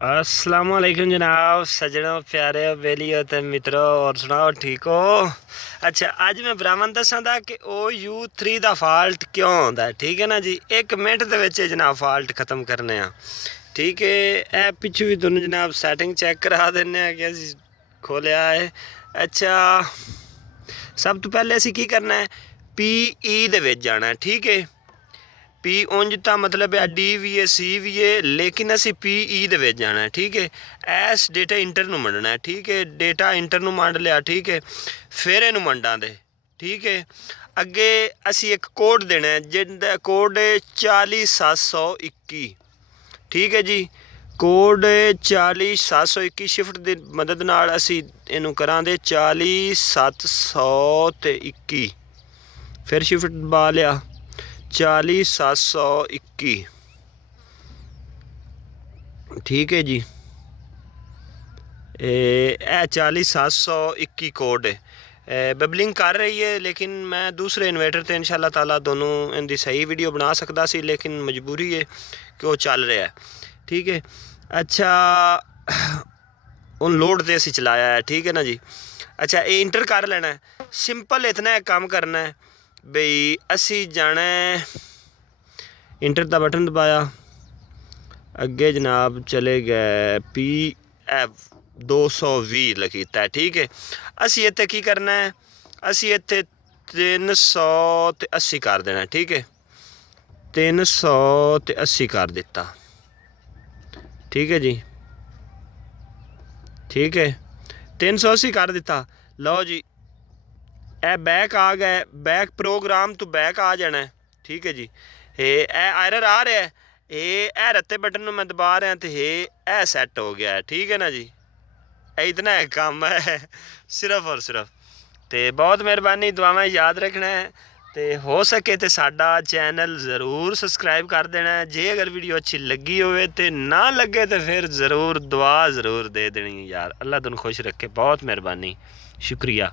अस्सलामुअलैकुम जनाब, सजनों, प्यारे बेलियो ते मित्रों, और सुनाओ ठीक हो। अच्छा, अज मैं ब्राह्मण दसा कि OU3 का फॉल्ट क्यों आता है। ठीक है ना जी, 1 मिनट के जनाब फॉल्ट खत्म करने। ठीक है, ए पिछू भी तुम जनाब सैटिंग चेक करा देने कि असी खोलिया है। अच्छा, सब तो पहले असी की करना है, PE दे जाना है। ठीक है, पी उंज तो मतलब है डी भी है, सी भी है, लेकिन असी PE दे जाना है। ठीक है, एस डेटा इंटर नू मंडना है। ठीक है, डेटा इंटर नू मंड लिया। ठीक है, फिर इनू मंडा दे। ठीक है, अगे असी एक कोड देना है जिंदा कोड 40721। ठीक है जी, कोड 40721 शिफ्ट की मदद नाल असी इनू करा दे 40721। फिर शिफ्ट दबा लिया 40721। ठीक है जी, ए 40721 कोड है। बबलिंग कर रही है, लेकिन मैं दूसरे इन्वर्टर ते इंशाल्लाह ताला दोनों इनकी सही वीडियो बना सकता सी, लेकिन मजबूरी है कि वो चल रहा है। ठीक है, अच्छा उन लोड से असी चलाया है। ठीक है ना जी। अच्छा, ये इंटर कर लेना है। सिंपल इतना काम करना है बई, असी जाना है, इंटर का बटन दबाया, अगे जनाब चले गए PF220 लिखीता है। ठीक है, असी इत्थे की करना है, असी इत्थे 380 कर देना। ठीक है, 380 कर दिता। ठीक है जी, ठीक है, 380 कर दिता। लो जी, ए बैक आ गए, बैक प्रोग्राम तो बैक आ जाना है। ठीक है जी, ए एरर आ रहा है, ए रत्ते बटन मैं दबा रहा तो ए सैट हो गया है। ठीक है ना जी, इतना है काम है सिर्फ और सिर्फ। तो बहुत मेहरबानी, दुआवां याद रखना है। तो हो सके तो साडा चैनल ज़रूर सबसक्राइब कर देना है। जे अगर वीडियो अच्छी लगी होवे तो ना लगे तो फिर ज़रूर दुआ ज़रूर दे देनी यार। अल्लाह तुम खुश रखे। बहुत मेहरबानी, शुक्रिया।